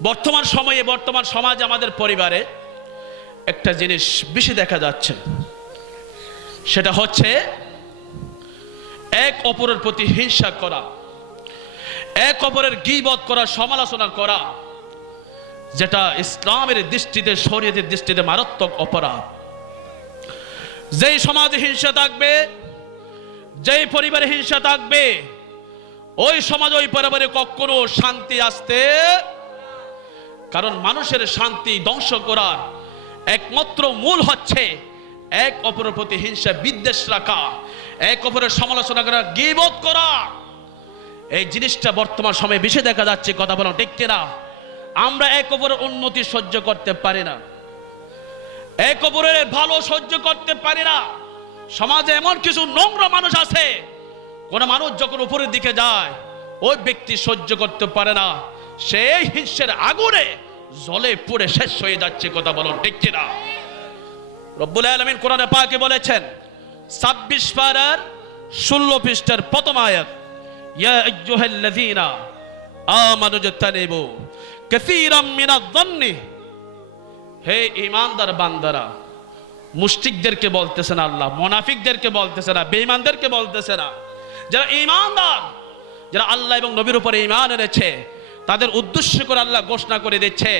বর্তমান সময়ে বর্তমান সমাজে আমাদের পরিবারে একটা জিনিস বেশি দেখা যাচ্ছে, সেটা হচ্ছে এক অপরের প্রতি হিংসা করা, এক অপরের গীবত করা, সমালোচনা করা, যেটা ইসলামের দৃষ্টিতে, শরীয়তের দৃষ্টিতে মারাত্মক অপরাধ। যেই সমাজে হিংসা থাকবে, যেই পরিবারে হিংসা থাকবে, ওই সমাজ, ওই পরিবারে কখনো শান্তি আসতে, কারণ মানুষের শান্তি ধ্বংস করার একমাত্র মূল হচ্ছে এক অপরের প্রতি হিংসা বিদ্বেষ রাখা, এক অপরের সমালোচনা করা, গীবত করা। এই জিনিসটা বর্তমান সময়ে বেশি দেখা যাচ্ছে, কথা বলো ঠিক কিনা? আমরা এক অপরের উন্নতি সহ্য করতে পারি না, এক অপরের ভালো সহ্য করতে পারি না। সমাজে এমন কিছু নোংরা মানুষ আছে, কোন মানুষ যখন উপরের দিকে যায় ওই ব্যক্তি সহ্য করতে পারে না, সেই হিংসের আগুনে জ্বলে পুড়ে শেষ হয়ে যাচ্ছে, কথা বলুন ঠিক কিনা? রব্বুল আলামিন কোরআনে পাকে বলেছেন 26 পারার 16 পৃষ্ঠার প্রথম আয়াত, ইয়া আইয়ুহাল্লাযীনা আমানু জাতানিবু কাসীরাম মিনায-যন্নি। হে ঈমানদার বান্দারা, মুশরিকদেরকে বলতেছেন আল্লাহ, মুনাফিকদেরকে বলতেছে না, বেঈমানদেরকে বলতেছে না, যারা ঈমানদার, যারা আল্লাহ এবং নবীর উপরে ঈমান এনেছে, তাদের উদ্দেশ্য করে আল্লাহ ঘোষণা করে দিচ্ছে,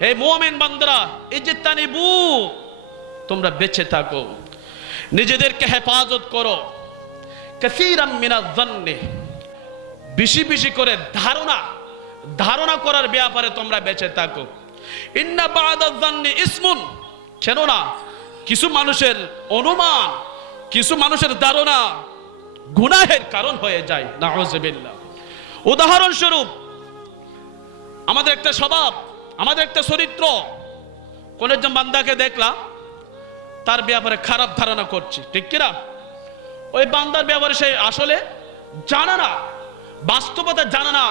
হে মুমিন বান্দারা, ইজতানিবু, তোমরা বেঁচে থাকো, নিজেদেরকে হেফাজত করো, কাসীরাম মিনায-যন্নি, বেশি বেশি করে ধারণা করার ব্যাপারে তোমরা বেঁচে থাকো। ইন্না বা'দায-যন্নি ইসমুন, কেননা কিছু মানুষের অনুমান, কিছু মানুষের ধারণা গুনাহের কারণ হয়ে যায়, নাউযুবিল্লাহ। উদাহরণস্বরূপ, আমাদের একটা স্বভাব, আমাদের একটা চরিত্র, কোন একজন বান্দাকে দেখলাম তার ব্যাপারে খারাপ ধারণা করছি, ঠিক কিনা? ওই বান্দার ব্যাপারে সে আসলে জানে না, বাস্তবতা জানে না,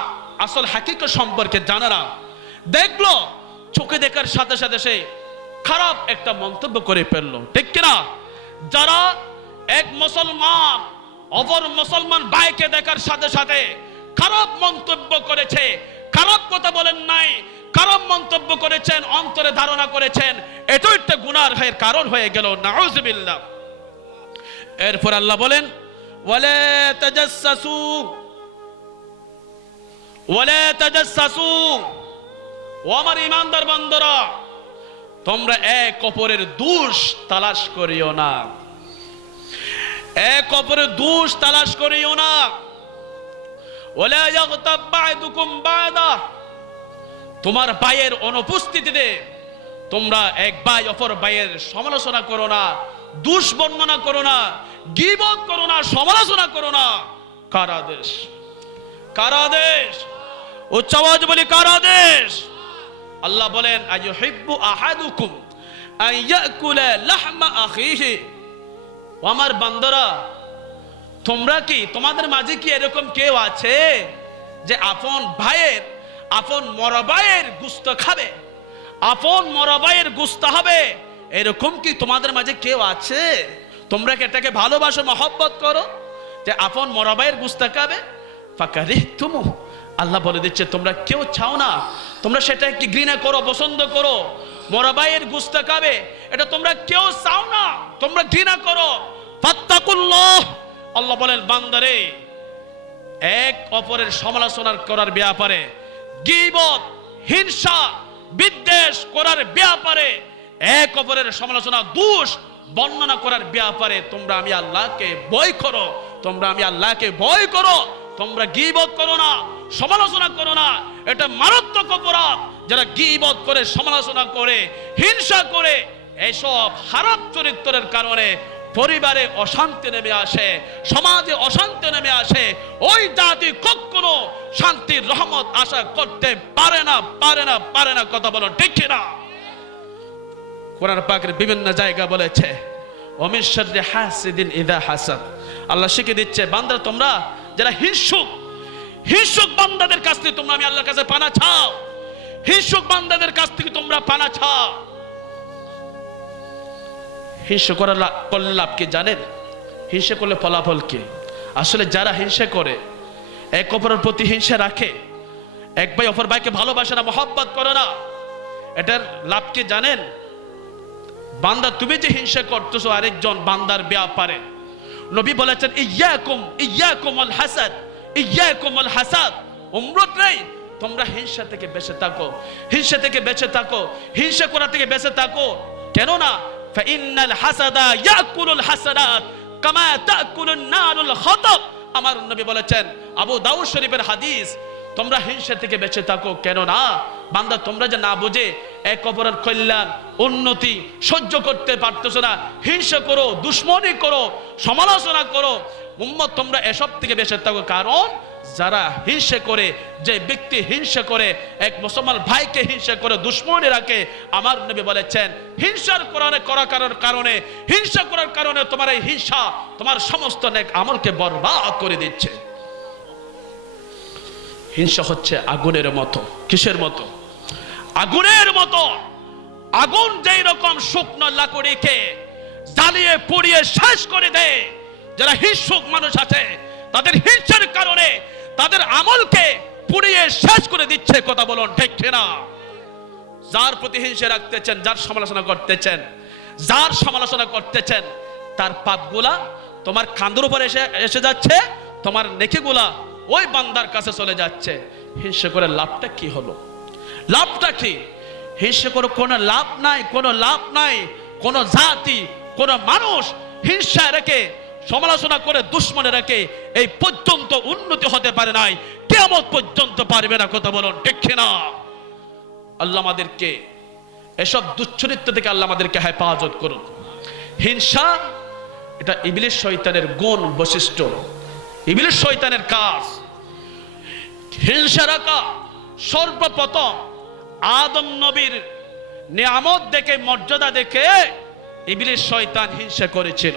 আসল হাকিকত সম্পর্কে জানে না, দেখলো, চোখে দেখার সাথে সাথে সে খারাপ একটা মন্তব্য করে ফেললো, ঠিক কিনা? যারা এক মুসলমান অপর মুসলমান ভাইকে দেখার সাথে সাথে খারাপ মন্তব্য করেছে, খারাপ কথা বলেন নাই, খারাপ মন্তব্য করেছেন, অন্তরে ধারণা করেছেন, এটা একটা গুনাহের কারণ হয়ে গেল, নাউযুবিল্লাহ। এরপর আল্লাহ বলেন ওয়ালা তাজাসসু, ওয়ালা তাজাসসু, ও আমার ঈমানদার বান্দারা, তোমরা এক অপরের দোষ তালাশ করিও না, এক অপরের দোষ তালাশ করিও না। ওয়ালা ইয়াগতাব বা'দুকুম বা'দা, তোমার ভাইয়ের অনুপস্থিতিতে তোমরা এক ভাই অপর ভাইয়ের সমালোচনা করো না, দোষ বর্ণনা করো না, গীবত করো না, সমালোচনা করো না। কার আদেশ? কার আদেশ? উচ্চ আওয়াজে বলি, কার আদেশ? আল্লাহ বলেন আইয়ুহিব্বু আহাদুকুম আন ইয়াকুলা লাহমা আখিহি, ও আমার বান্দারা, তোমরা কি, তোমাদের মাঝে কি এরকম কেউ আছে যে আপন ভাইয়ের, আপন মরা ভাইয়ের গোশত খাবে, আপন মরা ভাইয়ের গোশত হবে? এরকম কি তোমাদের মাঝে কেউ আছে? তোমরা কি এটাকে ভালোবাসো, মহব্বত করো যে আপন মরা ভাইয়ের গোশত খাবে? ফাকারিহতুমু, আল্লাহ বলে দিচ্ছে তোমরা কেউ চাও না, তোমরা সেটা একটি ঘৃণা করো, পছন্দ করো, মরা ভাইয়ের গোশত খাবে, এটা তোমরা কেউ চাও না, তোমরা ঘৃণা করো। ফাত্তাকুল্লাহ, আল্লাহ বলেন বান্দারে, এক অপরের সমালোচনা করার ব্যাপারে, গীবত, হিংসা, বিদ্বেষ করার ব্যাপারে, এক অপরের সমালোচনা, দোষ বর্ণনা করার ব্যাপারে তোমরা আমি আল্লাহকে ভয় করো, তোমরা আমি আল্লাহকে ভয় করো, তোমরা গীবত করো না, সমালোচনা করো না। এটা মারাত্মক অপরাধ। যারা গীবত করে, সমালোচনা করে, হিংসা করে, এসব খারাপ চরিত্রের কারণে পরিবারে অশান্তি নেমে আসে, সমাজে অশান্তি নেমে আসে। ওই জাতি কখনো শান্তির রহমত আশা করতে পারে না, পারে না, পারে না, কথা বলো ঠিক কিনা? কোরআন পাকের বিভিন্ন জায়গা বলেছে ওমিন শাররি হাসিদিন ইযা হাসাদ, আল্লাহ শিখিয়ে দিচ্ছে বান্দা, তোমরা যারা হিংসুক বান্দাদের কাছ থেকে তোমরা আমি আল্লাহর কাছে পানা চাও, হিংসুক বান্দাদের কাছ থেকে তোমরা পানা চাও। হিংসা করলে লাভ কি জানেন? হিংসা করলে ফলাফল কি? আসলে যারা হিংসা করে, এক অপরের প্রতি হিংসা রাখে, এক ভাই অপর ভাইকে ভালোবাসে না, মহব্বত করে না, এটার লাভ কি জানেন? বান্দা তুমি যে হিংসা করতেছো আরেকজন বান্দার ব্যাপারে, নবী বলেছেন ইয়াকুম আল হাসাদ, ইয়াকুম আল হাসাদ, উম্মত রে তোমরা হিংসা থেকে বেঁচে থাকো, হিংসা থেকে বেঁচে থাকো, হিংসা করা থেকে বেঁচে থাকো। কেন না ফাইন্নাল হাসাদা ইয়াকুলুল হাসানাত কামা তাকুলুন নারুল খাতাব। আমার নবী বলেছেন, আবু দাউদ শরীফের হাদিস, তোমরা হিংসা থেকে বেঁচে থাকো। কেন না বান্দা তোমরা যে না বুঝে এক অপরের কল্যাণ উন্নতি সহ্য করতে পারতেছো না, হিংসা করো, দুশ্মনী করো, সমালোচনা করো, উম্মত তোমরা এসব থেকে বেঁচে থাকো। কারণ যারা হিংসা করে, যে ব্যক্তি হিংসা করে, এক মুসলমান ভাইকে হিংসা করে, দুশ্মনী রাখে, আমার নবী বলেছেন হিংসার কারণে হিংসা করার কারণে তোমার এই হিংসা তোমার সমস্ত নেক আমলকে বরবাদ করে দিচ্ছে। হিংসা হচ্ছে আগুনের মতো। কিসের মতো? আগুনের মতো। আগুন যেই রকম শুকনো লাকড়িকে জ্বালিয়ে পুড়িয়ে শেষ করে দেয়, যারা হিংসুক মানুষ আছে তাদের হিংসার কারণে তাদের আমলকে পুড়িয়ে শেষ করে দিচ্ছে। কথা বলুন ঠিক কিনা? যার প্রতি হিংসা রাখতেছেন, যার সমালোচনা করতেছেন, তার পাপগুলা তোমার কাঁধের উপর এসে যাচ্ছে, তোমার নেকিগুলা ওই বান্দার কাছে চলে যাচ্ছে। হিংসা করে লাভটা কি হলো? লাভটা কি? হিংসা করে কোনো লাভ নাই, কোনো লাভ নাই। কোন জাতি, কোন মানুষ হিংসা রেখে, সমালোচনা করে, দুশ্মনে রেখে এই পর্যন্ত উন্নতি হতে পারে নাই, কিয়ামত পর্যন্ত পারবে না। কথা বলুন ঠিক কিনা? আল্লাহ আমাদেরকে এসব দুশ্চরিত্র থেকে আল্লাহ আমাদেরকে হেফাজত করুন। হিংসা এটা ইবলিস শয়তানের গুণ, বৈশিষ্ট্য, ইবলিস শয়তানের কাজ। হিংসা রাখা সর্বপ্রথম আদম নবীর নিয়ামত দেখে, মর্যাদা দেখে ইবলিস শয়তান হিংসা করেছিল।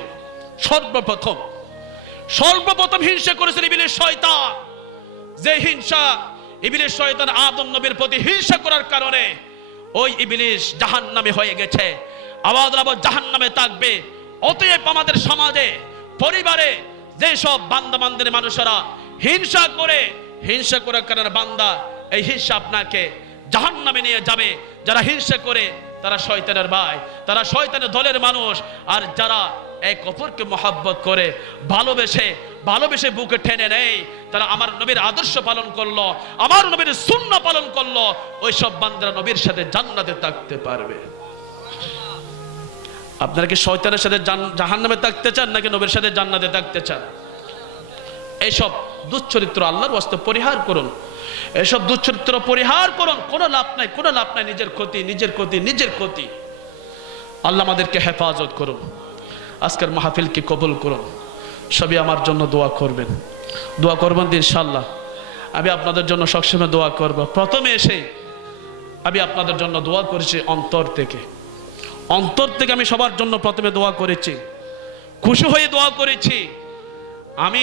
সর্বপ্রথম হিংসা করেছিল ইবলিস শয়তান। যে হিংসা ইবলিস শয়তান আদম নবীর প্রতি হিংসা করার কারণে ওই ইবলিস জাহান্নামে হয়ে গেছে, আবাদ জাহান্নামে থাকবে। অতএব আমাদের সমাজে, পরিবারে যেসব বান্দাবান্দির মানুষেরা হিংসা করে, হিংসা করার কারণে বান্দা এই হিংসা আপনাকে জাহান্নামে নিয়ে যাবে। যারা হিংসা করে তারা শয়তানের ভাই, তারা শয়তানের দলের মানুষ। আর যারা এক অপরকে মহব্বত করে, ভালোবেসে বুকে টেনে নেয়, তারা আমার নবীর আদর্শ পালন করলো, আমার নবীর সুন্নাহ পালন করলো, ওই সব বান্দারা নবীর সাথে জান্নাতে থাকতে পারবে। আপনারা কি শয়তানের সাথে জাহান্নামে থাকতে চান, নাকি নবীর সাথে জান্নাতে থাকতে চান? এইসব দুশ্চরিত্র আল্লাহর ওয়াস্তে পরিহার করুন। এসব দুশ্চরিত্র পরিহার করুন। কোনো লাভ নাই, কোনো লাভ নাই। নিজের ক্ষতি। আল্লাহ আমাদেরকে হেফাজত করুন। আজকের মাহফিলকে কবুল করুন। সবই আমার জন্য দোয়া করবেন ইনশাআল্লাহ। আমি আপনাদের জন্য সবসময় দোয়া করব। প্রথমে এসে আমি আপনাদের জন্য দোয়া করেছি অন্তর থেকে আমি সবার জন্য প্রথমে দোয়া করেছি, খুশি হয়ে দোয়া করেছি। আমি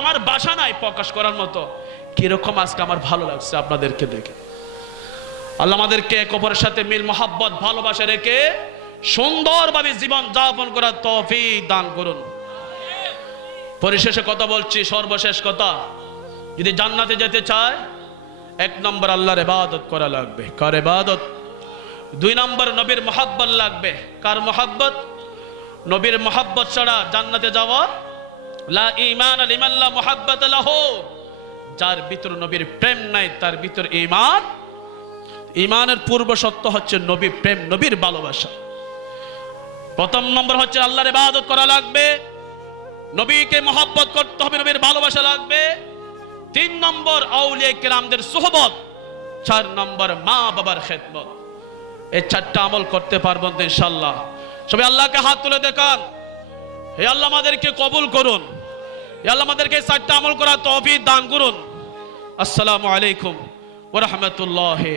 আমার বাসা নাই প্রকাশ করার মতো কিরকম আজকে আমার ভালো লাগছে আপনাদেরকে দেখে। আল্লাহ আমাদেরকে এক অপরের সাথে মিল মহাব্বত ভালোবাসা রেখে সুন্দরভাবে জীবন যাপন করার তৌফিক দান করুন। পরিশেষে কথা বলছি, সর্বশেষ কথা, যদি জান্নাতে যেতে চায় 1 নম্বর আল্লাহর ইবাদত করা লাগবে। কার ইবাদত? 2 নম্বর নবীর মহব্বত লাগবে। কার মহব্বত? নবীর মহব্বত ছাড়া জান্নাতে যাওয়া লা ঈমান লিমান লা মুহাব্বাত লাহু। যার ভিতর নবীর প্রেম নাই তার ভিতর ঈমানের পূর্ব শর্ত হচ্ছে নবী প্রেম, নবীর ভালোবাসা। প্রথম নম্বর হচ্ছে আল্লাহর ইবাদত করা লাগবে, নবীকে মহব্বত করতে হবে, নবীর ভালোবাসা লাগবে। 3 নম্বর আউলিয়া কিরামদের সুহবত। 4 নম্বর মা বাবার খেদমত। এই 4টা আমল করতে পারবেন তো ইনশাআল্লাহ। সবাই আল্লাহকে হাত তুলে দেখান, হে আল্লাহ আমাদেরকে কবুল করুন, হে আল্লাহ আমাদেরকে 4টা আমল করার তৌফিক দান করুন। আসসালামু আলাইকুম ওয়া রাহমাতুল্লাহি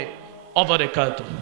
ওয়া বারাকাতুহু।